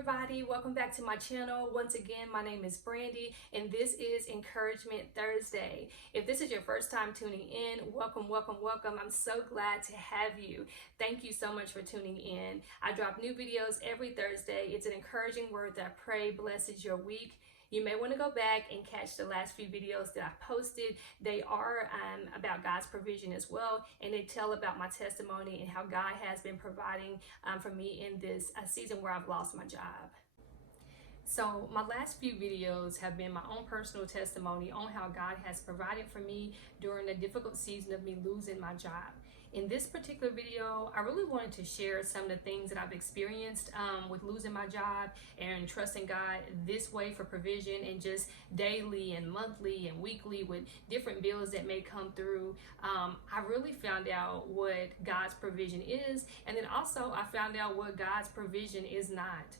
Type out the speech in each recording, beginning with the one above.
everybody, welcome back to my channel. Once again, my name is Brandy and this is Encouragement Thursday. If this is your first time tuning in, welcome. I'm so glad to have you. Thank you so much for tuning in. I drop new videos every Thursday. It's an encouraging word that I pray blesses your week. You may want to go back and catch the last few videos that I posted. They are about God's provision as well, and they tell about my testimony and how God has been providing for me in this season where I've lost my job. So my last few videos have been my own personal testimony on how God has provided for me during the difficult season of me losing my job. In this particular video, I really wanted to share some of the things that I've experienced with losing my job and trusting God this way for provision, and just daily and monthly and weekly with different bills that may come through. I really found out what God's provision is, and then also I found out what God's provision is not.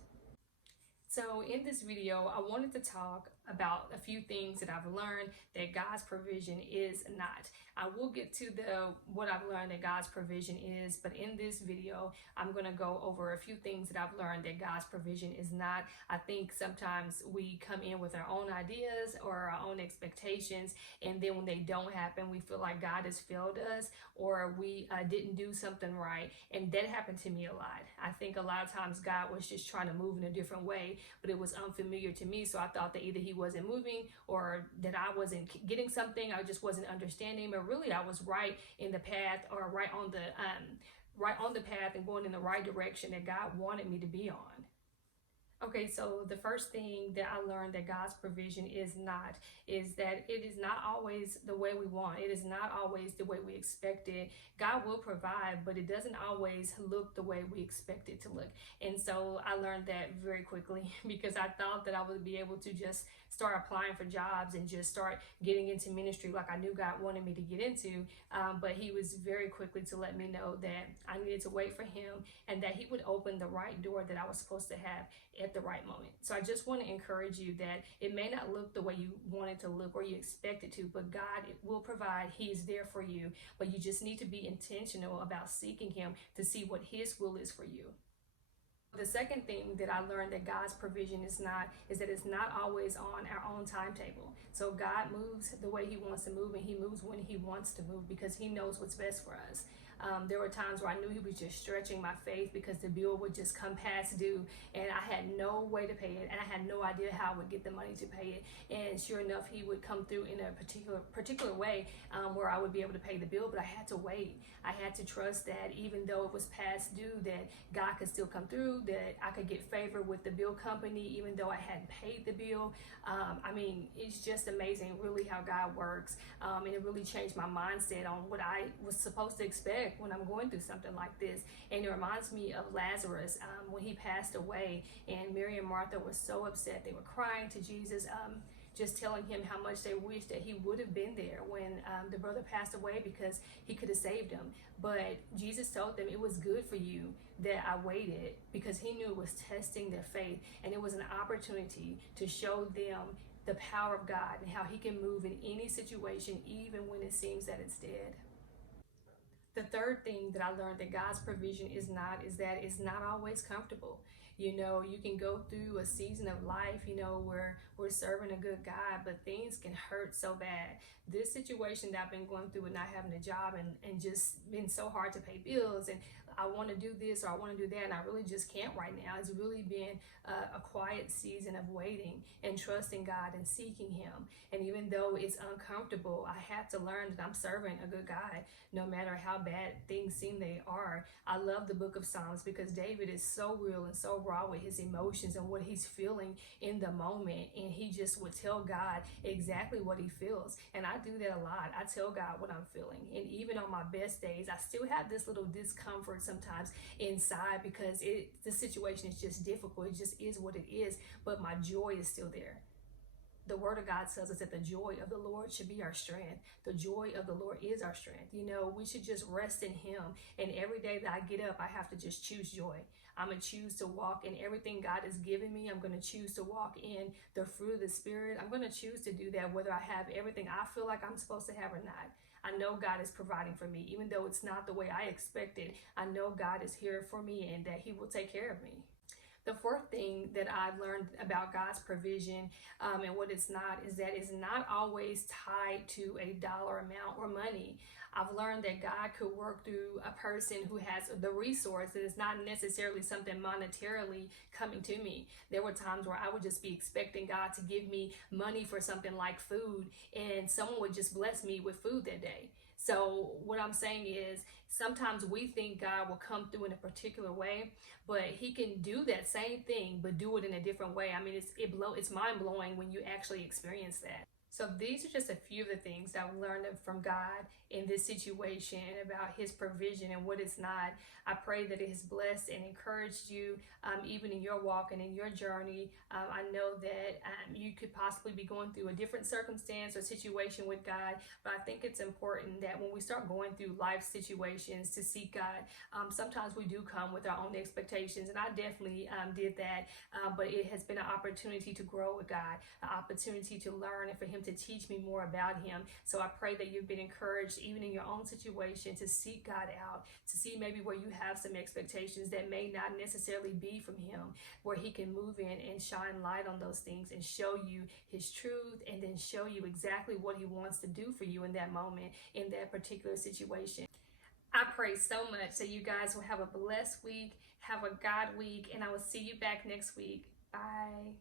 So in this video, I wanted to talk about a few things that I've learned that God's provision is not. I will get to what I've learned that God's provision is, but in this video, I'm going to go over a few things that I've learned that God's provision is not. I think sometimes we come in with our own ideas or our own expectations, and then when they don't happen, we feel like God has failed us, or we didn't do something right. And that happened to me a lot. I think a lot of times God was just trying to move in a different way, but it was unfamiliar to me. So I thought that either he wasn't moving or that I wasn't getting something. I just wasn't understanding, but really I was right in the path, or right on the path and going in the right direction that God wanted me to be on. Okay, so the first thing that I learned that God's provision is not is that it is not always the way we want. It is not always the way we expect it. God will provide, but it doesn't always look the way we expect it to look. And so I learned that very quickly because I thought that I would be able to just start applying for jobs and just start getting into ministry like I knew God wanted me to get into. But he was very quickly to let me know that I needed to wait for him and that he would open the right door that I was supposed to have at the right moment. So I just want to encourage you that it may not look the way you want it to look or you expect it to, but God will provide. He is there for you, but you just need to be intentional about seeking him to see what his will is for you. The second thing that I learned that God's provision is not is that it's not always on our own timetable. So God moves the way he wants to move, and he moves when he wants to move because he knows what's best for us. There were times where I knew he was just stretching my faith because the bill would just come past due and I had no way to pay it, and I had no idea how I would get the money to pay it. And sure enough, he would come through in a particular way where I would be able to pay the bill, but I had to wait. I had to trust that even though it was past due, that God could still come through, that I could get favor with the bill company even though I hadn't paid the bill. I mean, it's just amazing really how God works, and it really changed my mindset on what I was supposed to expect when I'm going through something like this. And it reminds me of Lazarus when he passed away, and Mary and Martha were so upset. They were crying to Jesus, just telling him how much they wished that he would have been there when the brother passed away because he could have saved him. But Jesus told them it was good for you that I waited, because he knew it was testing their faith, and it was an opportunity to show them the power of God and how he can move in any situation, even when it seems that it's dead. The third thing that I learned that God's provision is that it's not always comfortable. You know, you can go through a season of life, where we're serving a good God, but things can hurt so bad. This situation that I've been going through with not having a job and just been so hard to pay bills, and I want to do this or I want to do that, and I really just can't right now. It's really been a quiet season of waiting and trusting God and seeking him. And even though it's uncomfortable, I have to learn that I'm serving a good God, no matter how bad things seem they are. I love the book of Psalms because David is so real and so raw with his emotions and what he's feeling in the moment, and he just would tell God exactly what he feels. And I do that a lot. I tell God what I'm feeling, and even on my best days I still have this little discomfort sometimes inside because the situation is just difficult. It just is what it is, but my joy is still there. The word of God tells us that the joy of the Lord should be our strength. The joy of the Lord is our strength. We should just rest in him. And every day that I get up, I have to just choose joy. I'm going to choose to walk in everything God has given me. I'm going to choose to walk in the fruit of the Spirit. I'm going to choose to do that whether I have everything I feel like I'm supposed to have or not. I know God is providing for me, even though it's not the way I expected. I know God is here for me and that he will take care of me. The fourth thing that I've learned about God's provision and what it's not is that it's not always tied to a dollar amount or money. I've learned that God could work through a person who has the resources. It's not necessarily something monetarily coming to me. There were times where I would just be expecting God to give me money for something like food, and someone would just bless me with food that day. So what I'm saying is sometimes we think God will come through in a particular way, but he can do that same thing but do it in a different way. I mean, it's mind blowing when you actually experience that. So these are just a few of the things that I've learned from God in this situation about his provision and what it's not. I pray that it has blessed and encouraged you even in your walk and in your journey. I know that you could possibly be going through a different circumstance or situation with God, but I think it's important that when we start going through life situations to seek God, sometimes we do come with our own expectations, and I definitely did that, but it has been an opportunity to grow with God, an opportunity to learn and for him to teach me more about him. So I pray that you've been encouraged even in your own situation to seek God out, to see maybe where you have some expectations that may not necessarily be from him, where he can move in and shine light on those things and show you his truth, and then show you exactly what he wants to do for you in that moment, in that particular situation. I pray so much that you guys will have a blessed week, have a God week, and I will see you back next week. Bye.